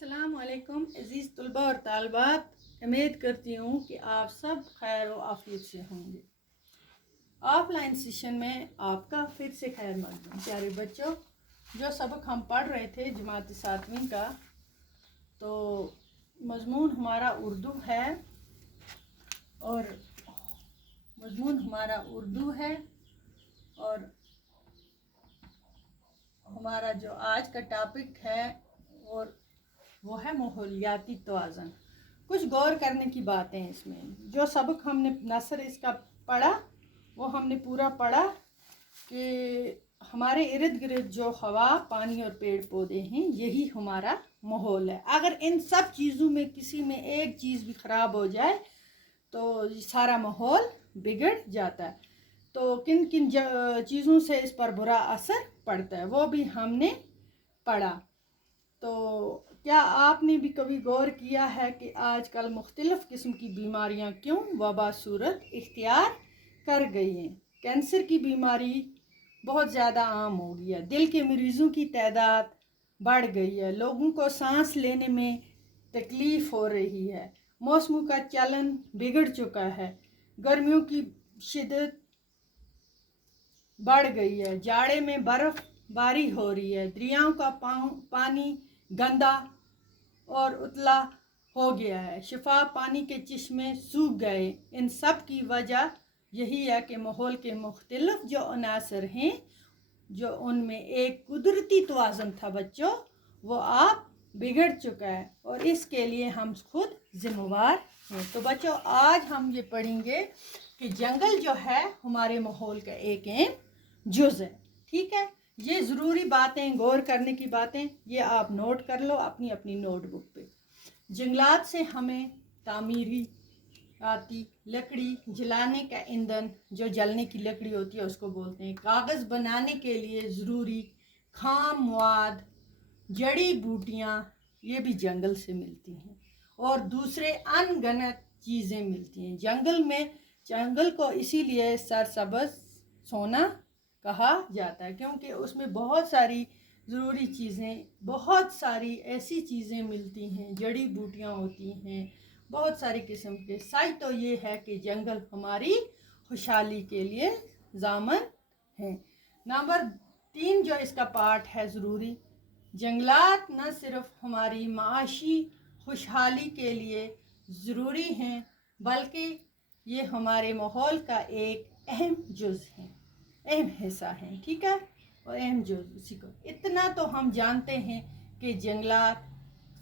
अस्सलाम वालेकुम अज़ीज़ तलबा और तालबात, उम्मीद करती हूँ कि आप सब खैर व आफियत से होंगे। ऑफलाइन सेशन में आपका फिर से खैर मकदम। प्यारे बच्चों, जो सबक हम पढ़ रहे थे जमात 7वीं का, तो मज़मून हमारा उर्दू है और हमारा जो आज का टॉपिक है और वो है माहौलियाती तवाज़ुन। कुछ गौर करने की बातें इसमें, जो सबक हमने नसर इसका पढ़ा वो हमने पूरा पढ़ा कि हमारे इर्द गिर्द जो हवा, पानी और पेड़ पौधे हैं, यही हमारा माहौल है। अगर इन सब चीज़ों में किसी में एक चीज़ भी ख़राब हो जाए तो सारा माहौल बिगड़ जाता है। तो किन किन चीज़ों से इस पर बुरा असर पड़ता है वो भी हमने पढ़ा। तो क्या आपने भी कभी गौर किया है कि आजकल मुख्तलिफ़ किस्म की बीमारियां क्यों वबा सूरत इख्तियार कर गई हैं? कैंसर की बीमारी बहुत ज़्यादा आम हो गई है, दिल के मरीज़ों की तादाद बढ़ गई है, लोगों को सांस लेने में तकलीफ़ हो रही है, मौसमों का चलन बिगड़ चुका है, गर्मियों की शिद्दत बढ़ गई है, जाड़े में बर्फ़बारी हो रही है, दरियाओं का पानी गंदा और उतला हो गया है, शिफा पानी के चश्मे सूख गए। इन सब की वजह यही है कि माहौल के मुख्तलिफ जो अनासर हैं, जो उनमें एक कुदरती तवाज़ुन था बच्चों, वो आप बिगड़ चुका है और इसके लिए हम खुद जिम्मेवार हैं। तो बच्चों, आज हम ये पढ़ेंगे कि जंगल जो है हमारे माहौल का एक अहम जुज़ है। ठीक है, ये ज़रूरी बातें, गौर करने की बातें, ये आप नोट कर लो अपनी अपनी नोटबुक पे। जंगलात से हमें तामीरी आती लकड़ी, जलाने का ईंधन, जो जलने की लकड़ी होती है उसको बोलते हैं, कागज़ बनाने के लिए ज़रूरी खाम मवाद, जड़ी बूटियाँ, ये भी जंगल से मिलती हैं और दूसरे अनगिनत चीज़ें मिलती हैं। जंगल को इसीलिए सरसब्ज़ सोना कहा जाता है क्योंकि उसमें बहुत सारी ज़रूरी चीज़ें, बहुत सारी ऐसी चीज़ें मिलती हैं, जड़ी बूटियाँ होती हैं, बहुत सारी किस्म के। सच तो ये है कि जंगल हमारी खुशहाली के लिए ज़ामन है। नंबर 3 जो इसका पार्ट है ज़रूरी, जंगलात न सिर्फ हमारी माशी खुशहाली के लिए ज़रूरी हैं बल्कि ये हमारे माहौल का एक अहम जुज़ है, अहम हिस्सा है। ठीक है, और अहम जुज़ उसी को। इतना तो हम जानते हैं कि जंगलात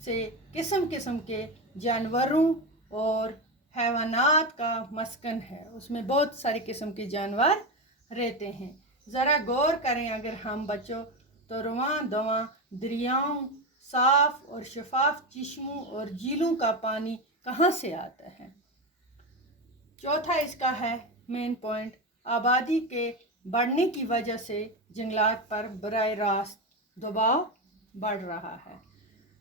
से किस्म किस्म के जानवरों और हैवानात का मस्कन है, उसमें बहुत सारे किस्म के जानवर रहते हैं। ज़रा गौर करें अगर हम बच्चों, तो रुआं दवां दरियाओं, साफ़ और शफाफ चश्मों और झीलों का पानी कहाँ से आता है? चौथा इसका है मेन पॉइंट, आबादी के बढ़ने की वजह से जंगलात पर बराह रास्त दबाव बढ़ रहा है।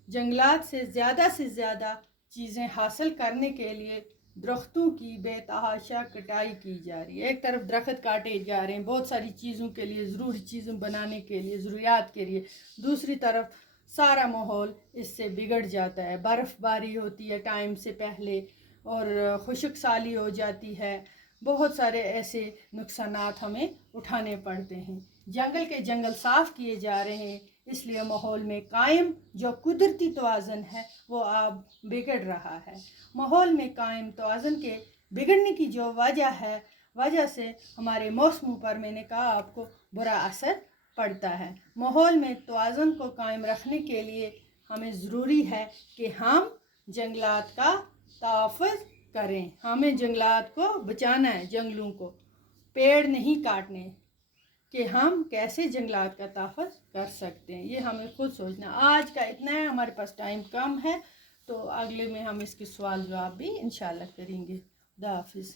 जंगलात से ज़्यादा चीज़ें हासिल करने के लिए दरख्तों की बेतहाशा कटाई की जा रही है। एक तरफ दरख्त काटे जा रहे हैं बहुत सारी चीज़ों के लिए, ज़रूरी चीज़ों बनाने के लिए, ज़रूरियात के लिए, दूसरी तरफ सारा माहौल इससे बिगड़ जाता है। बर्फ़बारी होती है टाइम से पहले और खुशक साली हो जाती है, बहुत सारे ऐसे नुकसानात हमें उठाने पड़ते हैं। जंगल साफ़ किए जा रहे हैं, इसलिए माहौल में कायम जो कुदरती तवाज़ुन है वो अब बिगड़ रहा है। माहौल में कायम तवाज़ुन के बिगड़ने की जो वजह से हमारे मौसमों पर, मैंने कहा आपको, बुरा असर पड़ता है। माहौल में तवाज़ुन को कायम रखने के लिए हमें ज़रूरी है कि हम जंगलात का तहफ़्फ़ुज़ करें, हमें जंगलात को बचाना है, जंगलों को, पेड़ नहीं काटने, कि हम कैसे जंगलात का तहफ़्फ़ुज़ कर सकते हैं, ये हमें खुद सोचना। आज का इतना है, हमारे पास टाइम कम है, तो अगले में हम इसके सवाल जवाब भी इंशाल्लाह करेंगे। खुदा हाफिज़।